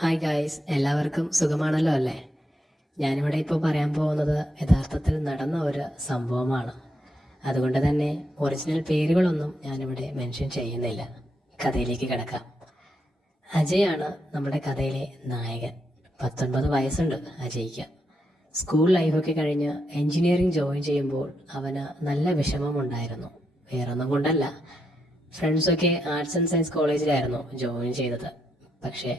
Hi guys, എല്ലാവർക്കും സുഖമാണല്ലോ അല്ലേ? ഞാനിവിടെ ഇപ്പോൾ പറയാൻ പോകുന്നത് യഥാർത്ഥത്തിൽ നടന്ന ഒരു സംഭവമാണ്. അതുകൊണ്ട് തന്നെ ഒറിജിനൽ പേരുകളൊന്നും ഞാനിവിടെ മെൻഷൻ ചെയ്യുന്നില്ല. കഥയിലേക്ക് കിടക്കാം. അജയാണ് നമ്മുടെ കഥയിലെ നായകൻ. 19 വയസ്സുണ്ട് അജയ്ക്ക്. സ്കൂൾ ലൈഫൊക്കെ കഴിഞ്ഞ് എൻജിനീയറിംഗ് ജോയിൻ ചെയ്യുമ്പോൾ അവന് നല്ല വിഷമമുണ്ടായിരുന്നു. വേറൊന്നും കൊണ്ടല്ല, ഫ്രണ്ട്സൊക്കെ ആർട്സ് ആൻഡ് സയൻസ് കോളേജിലായിരുന്നു ജോയിൻ ചെയ്തത്. പക്ഷേ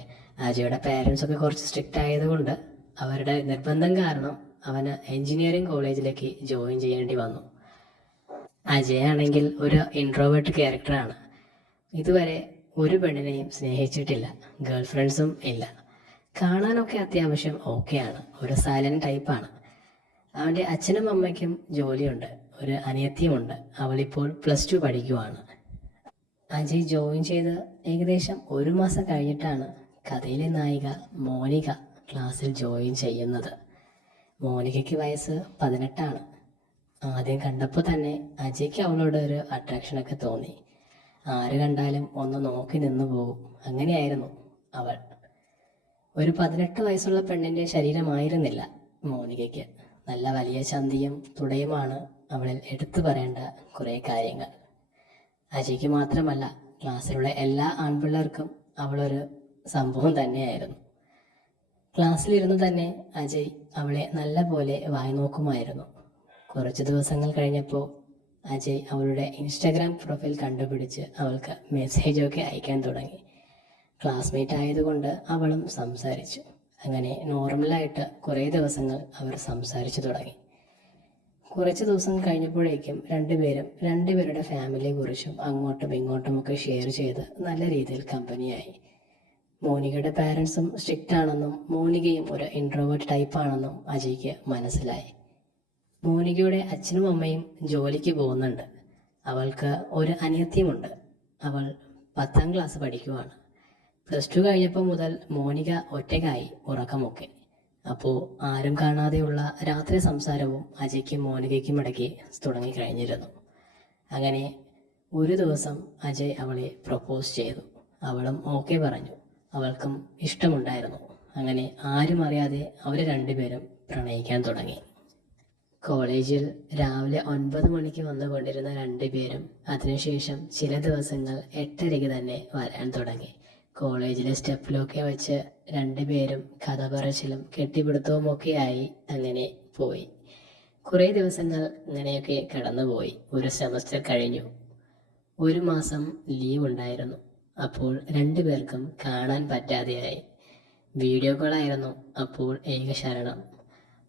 അജയുടെ പേരൻസൊക്കെ കുറച്ച് സ്ട്രിക്റ്റ് ആയതുകൊണ്ട് അവരുടെ നിർബന്ധം കാരണം അവന് എൻജിനീയറിംഗ് കോളേജിലേക്ക് ജോയിൻ ചെയ്യേണ്ടി വന്നു. അജയാണെങ്കിൽ ഒരു ഇൻട്രോവേർട്ട് ക്യാരക്ടറാണ്. ഇതുവരെ ഒരു പെണ്ണിനെയും സ്നേഹിച്ചിട്ടില്ല, ഗേൾ ഫ്രണ്ട്സും ഇല്ല. കാണാനൊക്കെ അത്യാവശ്യം ഓക്കെയാണ്, ഒരു സൈലന്റ് ടൈപ്പാണ്. അവൻ്റെ അച്ഛനും അമ്മയ്ക്കും ജോലിയുണ്ട്, ഒരു അനിയത്തിയുമുണ്ട്. അവളിപ്പോൾ +2 പഠിക്കുവാണ്. അജയ് ജോയിൻ ചെയ്ത് ഏകദേശം 1 മാസം കഴിഞ്ഞിട്ടാണ് കഥയിലെ നായിക മോനിക ക്ലാസ്സിൽ ജോയിൻ ചെയ്യുന്നത്. മോനികയ്ക്ക് വയസ്സ് 18. ആദ്യം കണ്ടപ്പോൾ തന്നെ അജയ്ക്ക് അവളോട് ഒരു അട്രാക്ഷനൊക്കെ തോന്നി. ആര് കണ്ടാലും ഒന്ന് നോക്കി നിന്നു പോകും, അങ്ങനെയായിരുന്നു അവൾ. ഒരു 18 വയസ്സുള്ള പെണ്ണിൻ്റെ ശരീരമായിരുന്നില്ല മോനികയ്ക്ക്. നല്ല വലിയ ചന്തിയും തുടയുമാണ് അവളിൽ എടുത്തു പറയേണ്ട കുറേ കാര്യങ്ങൾ. അജയ്ക്ക് മാത്രമല്ല, ക്ലാസ്സിലുള്ള എല്ലാ ആൺപിള്ളേർക്കും അവളൊരു സംഭവം തന്നെയായിരുന്നു. ക്ലാസ്സിലിരുന്ന് തന്നെ അജയ് അവളെ നല്ല പോലെ വായി നോക്കുമായിരുന്നു. കുറച്ച് ദിവസങ്ങൾ കഴിഞ്ഞപ്പോൾ അജയ് അവളുടെ ഇൻസ്റ്റാഗ്രാം പ്രൊഫൈൽ കണ്ടുപിടിച്ച് അവൾക്ക് മെസ്സേജൊക്കെ അയക്കാൻ തുടങ്ങി. ക്ലാസ്മേറ്റ് ആയതുകൊണ്ട് അവളും സംസാരിച്ചു. അങ്ങനെ നോർമലായിട്ട് കുറേ ദിവസങ്ങൾ അവർ സംസാരിച്ചു തുടങ്ങി. കുറച്ച് ദിവസം കഴിഞ്ഞപ്പോഴേക്കും രണ്ടുപേരുടെ ഫാമിലിയെക്കുറിച്ചും അങ്ങോട്ടും ഇങ്ങോട്ടുമൊക്കെ ഷെയർ ചെയ്ത് നല്ല രീതിയിൽ കമ്പനിയായി. മോനികയുടെ പാരൻസും സ്ട്രിക്റ്റ് ആണെന്നും മോനികയും ഒരു ഇൻട്രോവേർട്ട് ടൈപ്പാണെന്നും അജയ്ക്ക് മനസ്സിലായി. മോനികയുടെ അച്ഛനും അമ്മയും ജോലിക്ക് പോകുന്നുണ്ട്. അവൾക്ക് ഒരു അനിയത്തിയുമുണ്ട്. അവൾ 10ാം ക്ലാസ് പഠിക്കുവാണ്. +2 കഴിഞ്ഞപ്പോൾ മുതൽ മോനിക ഒറ്റയ്ക്കായി, ഉറക്കമൊക്കെ. അപ്പോൾ ആരും കാണാതെയുള്ള രാത്രി സംസാരവും അജയ്ക്കും മോനികയ്ക്കും ഇടയ്ക്ക് തുടങ്ങിക്കഴിഞ്ഞിരുന്നു. അങ്ങനെ ഒരു ദിവസം അജയ് അവളെ പ്രൊപ്പോസ് ചെയ്തു. അവളും ഓക്കെ പറഞ്ഞു. അവൾക്കും ഇഷ്ടമുണ്ടായിരുന്നു. അങ്ങനെ ആരും അറിയാതെ അവർ രണ്ടുപേരും പ്രണയിക്കാൻ തുടങ്ങി. കോളേജിൽ രാവിലെ 9 മണിക്ക് വന്നുകൊണ്ടിരുന്ന രണ്ടുപേരും അതിനുശേഷം ചില ദിവസങ്ങൾ 8:30 തന്നെ വരാൻ തുടങ്ങി. കോളേജിലെ സ്റ്റെപ്പിലൊക്കെ വെച്ച് രണ്ടുപേരും കഥ പറച്ചിലും കെട്ടിപ്പിടുത്തവും ഒക്കെയായി അങ്ങനെ പോയി. കുറേ ദിവസങ്ങൾ ഇങ്ങനെയൊക്കെ കടന്നുപോയി. ഒരു സെമസ്റ്റർ കഴിഞ്ഞു. 1 മാസം ലീവ് ഉണ്ടായിരുന്നു. അപ്പോൾ രണ്ടുപേർക്കും കാണാൻ പറ്റാതെയായി. വീഡിയോ കോളായിരുന്നു അപ്പോൾ ഏക ശരണം.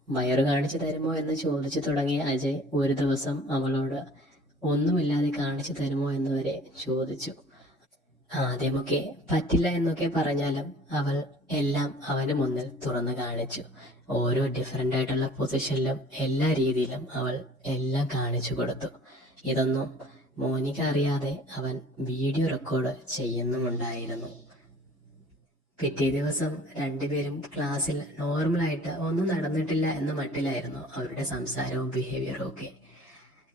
വയറ് കാണിച്ചു തരുമോ എന്ന് ചോദിച്ചു തുടങ്ങിയ അജയ് ഒരു ദിവസം അവളോട് ഒന്നുമില്ലാതെ കാണിച്ചു തരുമോ എന്ന് വരെ ചോദിച്ചു. ആദ്യമൊക്കെ പറ്റില്ല എന്നൊക്കെ പറഞ്ഞാലും അവൾ എല്ലാം അവന് മുന്നിൽ തുറന്നു കാണിച്ചു. ഓരോ ഡിഫറെൻ്റ് ആയിട്ടുള്ള പൊസിഷനിലും എല്ലാ രീതിയിലും അവൾ എല്ലാം കാണിച്ചു കൊടുത്തു. ഇതൊന്നും മോനിക അറിയാതെ അവൻ വീഡിയോ റെക്കോർഡ് ചെയ്യുന്നുമുണ്ടായിരുന്നു. പിറ്റേ ദിവസം രണ്ടുപേരും ക്ലാസ്സിൽ നോർമലായിട്ട് ഒന്നും നടന്നിട്ടില്ല എന്ന മട്ടിലായിരുന്നു അവരുടെ സംസാരവും ബിഹേവിയറും ഒക്കെ.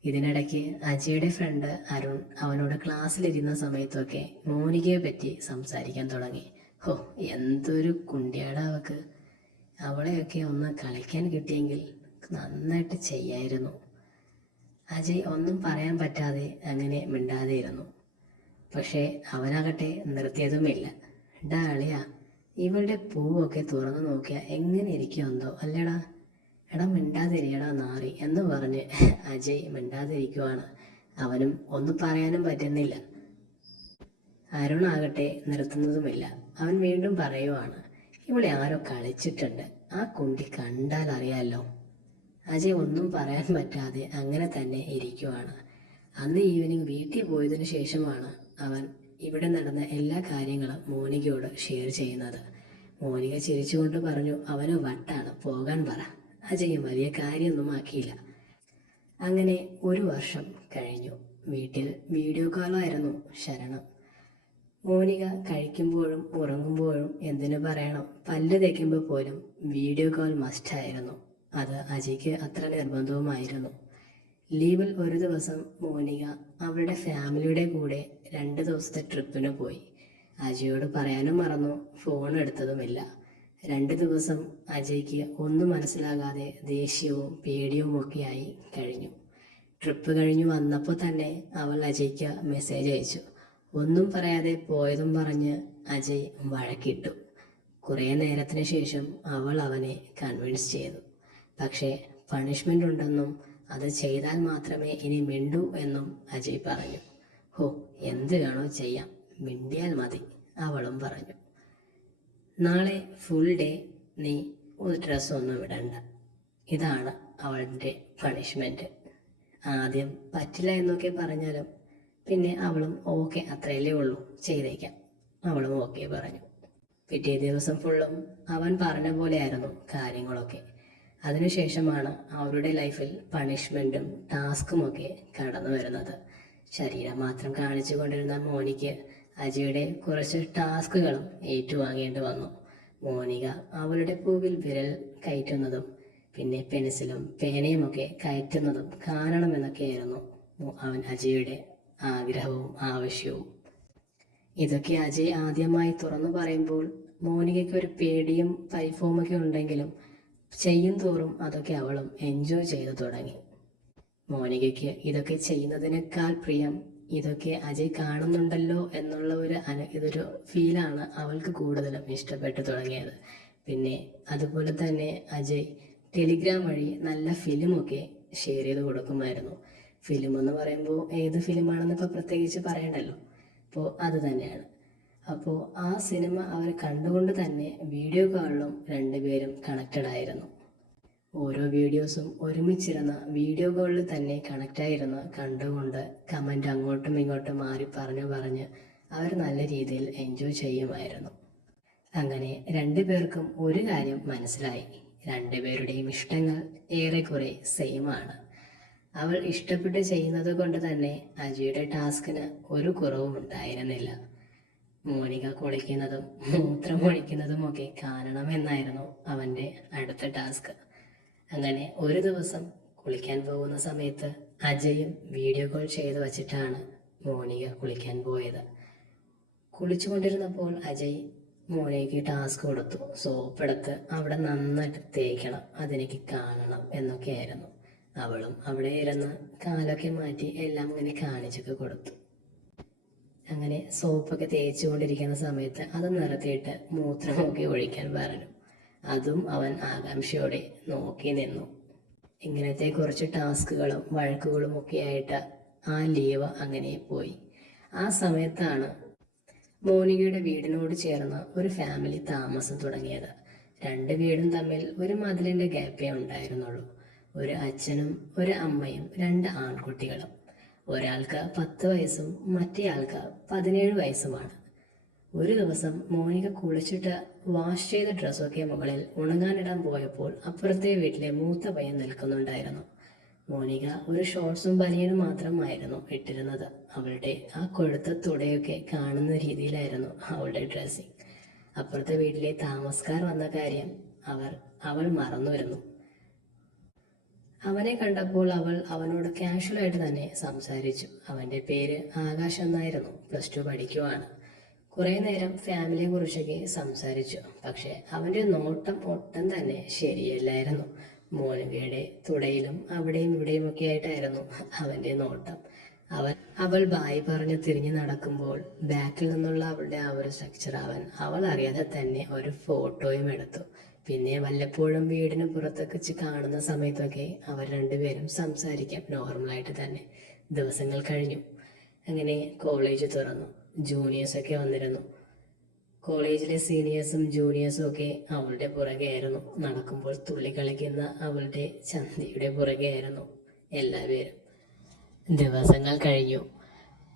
ഇതിനിടയ്ക്ക് അജയുടെ ഫ്രണ്ട് അരുൺ അവനോട് ക്ലാസ്സിലിരുന്ന സമയത്തൊക്കെ മോനികയെ പറ്റി സംസാരിക്കാൻ തുടങ്ങി. ഹോ, എന്തൊരു കുണ്ടിയാടാ അവൾക്ക്! അവളെയൊക്കെ ഒന്ന് കളിക്കാൻ കിട്ടിയെങ്കിൽ നന്നായിട്ട് ചെയ്യായിരുന്നു. അജയ് ഒന്നും പറയാൻ പറ്റാതെ അങ്ങനെ മിണ്ടാതെ ഇരുന്നു. പക്ഷേ അവനാകട്ടെ നിർത്തിയതുമില്ല. ഡാ അളിയാ, ഇവളുടെ പൂവൊക്കെ തുറന്നു നോക്കിയാൽ എങ്ങനെ ഇരിക്കുമെന്തോ അല്ലേടാ? എടാ മിണ്ടാതിരിയടാ നാറി എന്ന് പറഞ്ഞ് അജയ് മിണ്ടാതിരിക്കുവാണ്. അവനും ഒന്നും പറയാനും പറ്റുന്നില്ല. അരുണാകട്ടെ നിർത്തുന്നതുമില്ല. അവൻ വീണ്ടും പറയുവാണ്, ഇവിടെ ആരോ കളിച്ചിട്ടുണ്ട്, ആ കുണ്ടി കണ്ടാൽ അറിയാലോ. അജയ് ഒന്നും പറയാൻ പറ്റാതെ അങ്ങനെ തന്നെ ഇരിക്കുവാണ്. അന്ന് ഈവനിങ് വീട്ടിൽ പോയതിനു ശേഷമാണ് അവൻ ഇവിടെ നടന്ന എല്ലാ കാര്യങ്ങളും മോനികയോട് ഷെയർ ചെയ്യുന്നത്. മോനിക ചിരിച്ചുകൊണ്ട് പറഞ്ഞു, അവന് വട്ടാണ്, പോകാൻ പറ. അജയ് വലിയ കാര്യമൊന്നും ആക്കിയില്ല. അങ്ങനെ 1 വർഷം കഴിഞ്ഞു. വീട്ടിൽ വീഡിയോ കോളായിരുന്നു ശരണം. മോനിക കഴിക്കുമ്പോഴും ഉറങ്ങുമ്പോഴും, എന്തിനു പറയണം, പല്ല് തേക്കുമ്പോൾ പോലും വീഡിയോ കോൾ മസ്റ്റായിരുന്നു. അത് അജയ്ക്ക് അത്ര നിർബന്ധവുമായിരുന്നു. ലീവിൽ ഒരു ദിവസം മോനിക അവളുടെ ഫാമിലിയുടെ കൂടെ 2 ദിവസത്തെ ട്രിപ്പിന് പോയി. അജയോട് പറയാനും മറന്നു, ഫോൺ എടുത്തതുമില്ല. 2 ദിവസം അജയ്ക്ക് ഒന്നും മനസ്സിലാകാതെ ദേഷ്യവും പേടിയും ഒക്കെയായി കഴിഞ്ഞു. ട്രിപ്പ് കഴിഞ്ഞു വന്നപ്പോൾ തന്നെ അവൾ അജയ്ക്ക് മെസ്സേജ് അയച്ചു. ഒന്നും പറയാതെ പോയതും പറഞ്ഞ് അജയ് വഴക്കിട്ടു. കുറേ നേരത്തിന് ശേഷം അവൾ അവനെ കൺവിൻസ് ചെയ്തു. പക്ഷേ പണിഷ്മെൻ്റ് ഉണ്ടെന്നും അത് ചെയ്താൽ മാത്രമേ ഇനി മിണ്ടൂ എന്നും അജയ് പറഞ്ഞു. ഹോ, എന്ത് വേണോ ചെയ്യാം, മിണ്ടിയാൽ മതി, അവളും പറഞ്ഞു. നാളെ ഫുൾ ഡേ നീ ഒരു ഡ്രസ്സൊന്നും ഇടണ്ട. ഇതാണ് അവളുടെ പണിഷ്മെൻറ്റ്. ആദ്യം പറ്റില്ല എന്നൊക്കെ പറഞ്ഞാലും പിന്നെ അവളും ഓക്കെ, അത്രയല്ലേ ഉള്ളൂ, ചെയ്തേക്കാം, അവളും ഓക്കെ പറഞ്ഞു. പിറ്റേ ദിവസം ഫുള്ളും അവൻ പറഞ്ഞ പോലെയായിരുന്നു കാര്യങ്ങളൊക്കെ. അതിനുശേഷമാണ് അവരുടെ ലൈഫിൽ പണിഷ്മെൻറ്റും ടാസ്കുമൊക്കെ കടന്നു വരുന്നത്. ശരീരം മാത്രം കാണിച്ചു കൊണ്ടിരുന്ന മോനിക്ക് അജയുടെ കുറച്ച് ടാസ്കുകളും ഏറ്റുവാങ്ങേണ്ടി വന്നു. മോനിക അവളുടെ പൂവിൽ വിരൽ കയറ്റുന്നതും പിന്നെ പെൻസിലും പേനയുമൊക്കെ കയറ്റുന്നതും കാണണമെന്നൊക്കെയായിരുന്നു അവൻ അജയുടെ ആഗ്രഹവും ആവശ്യവും. ഇതൊക്കെ അജയ് ആദ്യമായി തുറന്നു പറയുമ്പോൾ മോനികയ്ക്ക് ഒരു പേടിയും പരിഭവമൊക്കെ ഉണ്ടെങ്കിലും ചെയ്യും തോറും അതൊക്കെ അവളും എൻജോയ് ചെയ്തു തുടങ്ങി. മോനികയ്ക്ക് ഇതൊക്കെ ചെയ്യുന്നതിനേക്കാൾ പ്രിയം ഇതൊക്കെ അജയ് കാണുന്നുണ്ടല്ലോ എന്നുള്ള ഇതൊരു ഫീലാണ് അവൾക്ക് കൂടുതലും ഇഷ്ടപ്പെട്ടു തുടങ്ങിയത്. പിന്നെ അതുപോലെ തന്നെ അജയ് ടെലിഗ്രാം വഴി നല്ല ഫിലിമൊക്കെ ഷെയർ ചെയ്ത് കൊടുക്കുമായിരുന്നു. ഫിലിം എന്ന് പറയുമ്പോൾ ഏത് ഫിലിമാണെന്ന് ഇപ്പോൾ പ്രത്യേകിച്ച് പറയണ്ടല്ലോ, അപ്പോൾ അത് തന്നെയാണ്. അപ്പോൾ ആ സിനിമ അവർ കണ്ടുകൊണ്ട് തന്നെ വീഡിയോ കോളിലും രണ്ടുപേരും കണക്റ്റഡ് ആയിരുന്നു. ഓരോ വീഡിയോസും ഒരുമിച്ചിരുന്ന വീഡിയോ കോളിൽ തന്നെ കണക്റ്റായിരുന്ന് കണ്ടുകൊണ്ട് കമൻറ്റ് അങ്ങോട്ടും ഇങ്ങോട്ടും മാറി പറഞ്ഞ് അവർ നല്ല രീതിയിൽ എൻജോയ് ചെയ്യുമായിരുന്നു. അങ്ങനെ രണ്ടുപേർക്കും ഒരു കാര്യം മനസ്സിലായി, രണ്ടുപേരുടെയും ഇഷ്ടങ്ങൾ ഏറെക്കുറെ സെയിമാണ്. അവൾ ഇഷ്ടപ്പെട്ട് ചെയ്യുന്നത് കൊണ്ട് തന്നെ അജയുടെ ടാസ്കിന് ഒരു കുറവും ഉണ്ടായിരുന്നില്ല. മോനിക കുളിക്കുന്നതും മൂത്രമൊഴിക്കുന്നതുമൊക്കെ കാണണമെന്നായിരുന്നു അവൻ്റെ അടുത്ത ടാസ്ക്. അങ്ങനെ ഒരു ദിവസം കുളിക്കാൻ പോകുന്ന സമയത്ത് അജയും വീഡിയോ കോൾ ചെയ്ത് വച്ചിട്ടാണ് മോനിക കുളിക്കാൻ പോയത്. കുളിച്ചുകൊണ്ടിരുന്നപ്പോൾ അജയ് മോനികയ്ക്ക് ടാസ്ക് കൊടുത്തു. സോപ്പെടുത്ത് അവിടെ നന്നായിട്ട് തേക്കണം, അതെനിക്ക് കാണണം എന്നൊക്കെയായിരുന്നു. അവളും അവിടെ ഇരുന്ന് കാലൊക്കെ മാറ്റി എല്ലാം ഇങ്ങനെ കാണിച്ചൊക്കെ കൊടുത്തു. അങ്ങനെ സോപ്പൊക്കെ തേച്ചുകൊണ്ടിരിക്കുന്ന സമയത്ത് അത് നിർത്തിയിട്ട് മൂത്രമൊക്കെ ഒഴിക്കാൻ പറഞ്ഞു. അതും അവൻ ആകാംക്ഷയോടെ നോക്കി നിന്നു. ഇങ്ങനത്തെ കുറച്ച് ടാസ്കുകളും വഴക്കുകളും ഒക്കെ ആയിട്ട് ആ ലീവ് അങ്ങനെ പോയി. ആ സമയത്താണ് മോനികയുടെ വീടിനോട് ചേർന്ന് ഒരു ഫാമിലി താമസം തുടങ്ങിയത്. 2 വീടും തമ്മിൽ ഒരു മതിലിൻ്റെ ഗ്യാപ്പേ ഉണ്ടായിരുന്നുള്ളൂ. ഒരു അച്ഛനും ഒരു അമ്മയും 2 ആൺകുട്ടികളും. ഒരാൾക്ക് 10 വയസ്സും മറ്റേയാൾക്ക് 17 വയസ്സുമാണ്. ഒരു ദിവസം മോനിക കുളിച്ചിട്ട് വാഷ് ചെയ്ത ഡ്രസ്സൊക്കെ മുകളിൽ ഉണങ്ങാനിടാൻ പോയപ്പോൾ അപ്പുറത്തെ വീട്ടിലെ മൂത്ത പയ്യൻ നിൽക്കുന്നുണ്ടായിരുന്നു. മോനിക ഒരു ഷോർട്ട്സും ബനിയനും മാത്രമായിരുന്നു ഇട്ടിരുന്നത്. അവളുടെ ആ കൊഴുത്ത തുടയൊക്കെ കാണുന്ന രീതിയിലായിരുന്നു അവളുടെ ഡ്രസ്സിങ്. അപ്പുറത്തെ വീട്ടിലെ താമസക്കാർ വന്ന കാര്യം അവൾ മറന്നുവരുന്നു. അവനെ കണ്ടപ്പോൾ അവൾ അവനോട് കാഷ്വലായിട്ട് തന്നെ സംസാരിച്ചു. അവൻ്റെ പേര് ആകാശ് എന്നായിരുന്നു. +2 പഠിക്കുവാണ്. കുറേ നേരം ഫാമിലിയെ കുറിച്ചൊക്കെ സംസാരിച്ചു. പക്ഷെ അവൻ്റെ നോട്ടം ഒട്ടും തന്നെ ശരിയല്ലായിരുന്നു. മോനികയുടെ തുടയിലും അവിടെയും ഇവിടെയും ഒക്കെ ആയിട്ടായിരുന്നു അവൻ്റെ നോട്ടം. അവൾ ബായ് പറഞ്ഞ് തിരിഞ്ഞു നടക്കുമ്പോൾ ബാക്കിൽ നിന്നുള്ള അവളുടെ ആ ഒരു സ്ട്രക്ചർ അവൾ അറിയാതെ തന്നെ ഒരു ഫോട്ടോയും എടുത്തു. പിന്നെ വല്ലപ്പോഴും വീടിന് പുറത്തൊക്കെ വെച്ച് കാണുന്ന സമയത്തൊക്കെ അവർ രണ്ടുപേരും സംസാരിക്കാം നോർമലായിട്ട് തന്നെ. ദിവസങ്ങൾ കഴിഞ്ഞു. അങ്ങനെ കോളേജ് തുറന്നു. ജൂനിയേഴ്സൊക്കെ വന്നിരുന്നു. കോളേജിലെ സീനിയേഴ്സും ജൂനിയേഴ്സും ഒക്കെ അവളുടെ പുറകെയായിരുന്നു. നടക്കുമ്പോൾ തുള്ളി കളിക്കുന്ന അവളുടെ ചന്തിയുടെ പുറകെയായിരുന്നു എല്ലാവരും. ദിവസങ്ങൾ കഴിഞ്ഞു.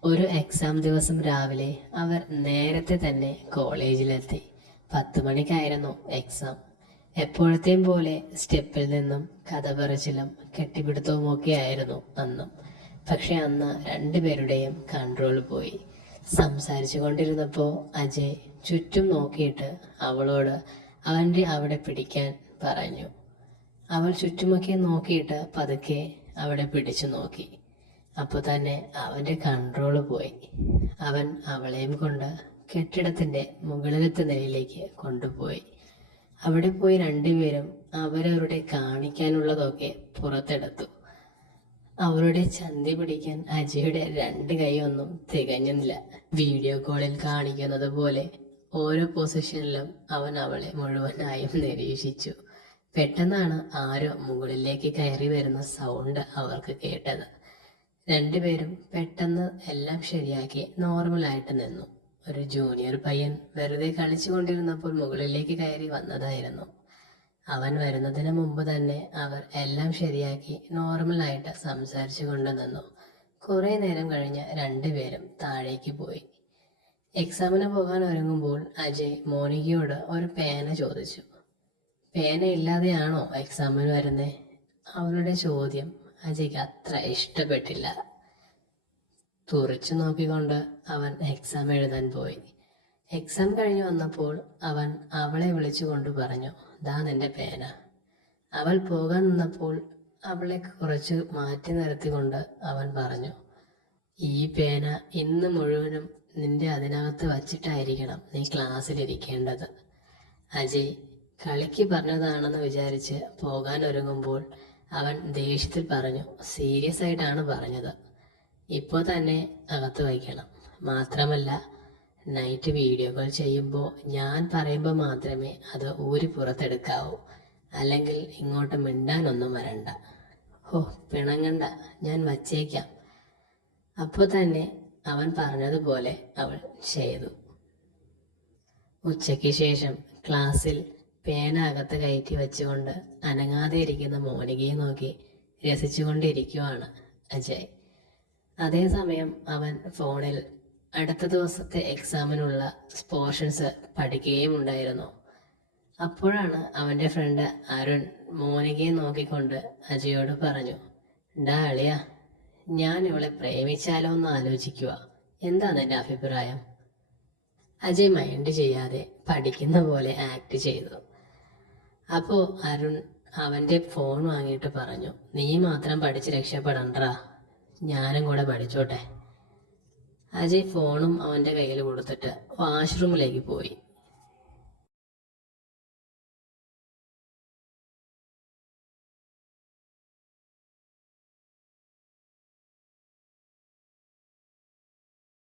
ഒരു എക്സാം ദിവസം രാവിലെ അവർ നേരത്തെ തന്നെ കോളേജിലെത്തി. 10 മണിക്കായിരുന്നു എക്സാം. എപ്പോഴത്തെയും പോലെ സ്റ്റെപ്പിൽ നിന്നും കഥ പറച്ചിലും കെട്ടിപ്പിടുത്തവും ഒക്കെ ആയിരുന്നു അന്നും. പക്ഷെ അന്ന് രണ്ടുപേരുടെയും കൺട്രോൾ പോയി. സംസാരിച്ചു കൊണ്ടിരുന്നപ്പോൾ അജയ് ചുറ്റും നോക്കിയിട്ട് അവളോട് അവൻ്റെ അവിടെ പിടിക്കാൻ പറഞ്ഞു. അവൾ ചുറ്റുമൊക്കെ നോക്കിയിട്ട് പതുക്കെ അവിടെ പിടിച്ചു നോക്കി. അപ്പോൾ തന്നെ അവൻ്റെ കൺട്രോൾ പോയി. അവൻ അവളെയും കൊണ്ട് കെട്ടിടത്തിൻ്റെ മുകളിലത്തെ നിലയിലേക്ക് കൊണ്ടുപോയി. അവിടെ പോയി രണ്ടുപേരും അവരവരുടെ കാണിക്കാനുള്ളതൊക്കെ പുറത്തെടുത്തു. അവരുടെ ചന്തി പിടിക്കാൻ അജയുടെ രണ്ട് കൈയൊന്നും തികഞ്ഞില്ല. വീഡിയോ കോളിൽ കാണിക്കുന്നത് പോലെ ഓരോ പൊസിഷനിലും അവൻ അവളെ മുഴുവനായും നിരീക്ഷിച്ചു. പെട്ടെന്നാണ് ആരോ മുകളിലേക്ക് കയറി വരുന്ന സൗണ്ട് അവർക്ക് കേട്ടത്. രണ്ടുപേരും പെട്ടെന്ന് എല്ലാം ശരിയാക്കി നോർമലായിട്ട് നിന്നു. ഒരു ജൂനിയർ പയ്യൻ വെറുതെ കളിച്ചുകൊണ്ടിരുന്നപ്പോൾ മുകളിലേക്ക് കയറി വന്നതായിരുന്നു. അവൻ വരുന്നതിന് മുമ്പ് തന്നെ അവർ എല്ലാം ശരിയാക്കി നോർമലായിട്ട് സംസാരിച്ചു കൊണ്ട് നിന്നു. കുറേ നേരം കഴിഞ്ഞ് രണ്ടുപേരും താഴേക്ക് പോയി. എക്സാമിന് പോകാൻ ഒരുങ്ങുമ്പോൾ അജയ് മോനികയോട് ഒരു പേന ചോദിച്ചു. പേന ഇല്ലാതെയാണോ എക്സാമിന് വരുന്നേ? അവളുടെ ചോദ്യം അജയ്ക്ക് അത്ര ഇഷ്ടപ്പെട്ടില്ല. തുറച്ചു നോക്കിക്കൊണ്ട് അവൻ എക്സാം എഴുതാൻ പോയി. എക്സാം കഴിഞ്ഞ് വന്നപ്പോൾ അവൻ അവളെ വിളിച്ചുകൊണ്ട് പറഞ്ഞു, ദാ നിന്റെ പേന. അവൾ പോകാൻ നിന്നപ്പോൾ അവളെ കുറച്ച് മാറ്റി നിർത്തിക്കൊണ്ട് അവൻ പറഞ്ഞു, ഈ പേന ഇന്ന് മുഴുവനും നിന്റെ അതിനകത്ത് വച്ചിട്ടായിരിക്കണം നീ ക്ലാസ്സിലിരിക്കേണ്ടത്. അജയ് കളിക്ക് പറഞ്ഞതാണെന്ന് വിചാരിച്ച് പോകാൻ ഒരുങ്ങുമ്പോൾ അവൻ ദേഷ്യത്തിൽ പറഞ്ഞു, സീരിയസ് ആയിട്ടാണ് പറഞ്ഞത്. ഇപ്പോൾ തന്നെ അകത്ത് വയ്ക്കണം. മാത്രമല്ല നൈറ്റ് വീഡിയോ കോൾ ചെയ്യുമ്പോൾ ഞാൻ പറയുമ്പോൾ മാത്രമേ അത് ഊരി പുറത്തെടുക്കാവൂ. അല്ലെങ്കിൽ ഇങ്ങോട്ട് മിണ്ടാനൊന്നും വരണ്ട. ഓ പിണങ്ങണ്ട, ഞാൻ വച്ചേക്കാം. അപ്പോൾ തന്നെ അവൻ പറഞ്ഞതുപോലെ അവൾ ചെയ്തു. ഉച്ചയ്ക്ക് ശേഷം ക്ലാസ്സിൽ പേന അകത്ത് കയറ്റി വെച്ചുകൊണ്ട് അനങ്ങാതെ ഇരിക്കുന്ന മോനികയെ നോക്കി രസിച്ചുകൊണ്ടിരിക്കുവാണ് അജയ്. അതേസമയം അവൻ ഫോണിൽ അടുത്ത ദിവസത്തെ എക്സാമിനുള്ള പോർഷൻസ് പഠിക്കുകയും ഉണ്ടായിരുന്നു. അപ്പോഴാണ് അവൻ്റെ ഫ്രണ്ട് അരുൺ മോനികയെ നോക്കിക്കൊണ്ട് അജയോട് പറഞ്ഞു, ഡാ അളിയ, ഞാൻ ഇവളെ പ്രേമിച്ചാലോ എന്ന് ആലോചിക്കുക. എന്താ നിന്റെ അഭിപ്രായം? അജയ് മൈൻഡ് ചെയ്യാതെ പഠിക്കുന്ന പോലെ ആക്ട് ചെയ്തു. അപ്പോൾ അരുൺ അവൻ്റെ ഫോൺ വാങ്ങിയിട്ട് പറഞ്ഞു, നീ മാത്രം പഠിച്ച് രക്ഷപ്പെടണ്ടാ, ഞാനും കൂടെ പഠിച്ചോട്ടെ. അജയ് ഫോണും അവൻ്റെ കയ്യിൽ കൊടുത്തിട്ട് വാഷ്റൂമിലേക്ക് പോയി.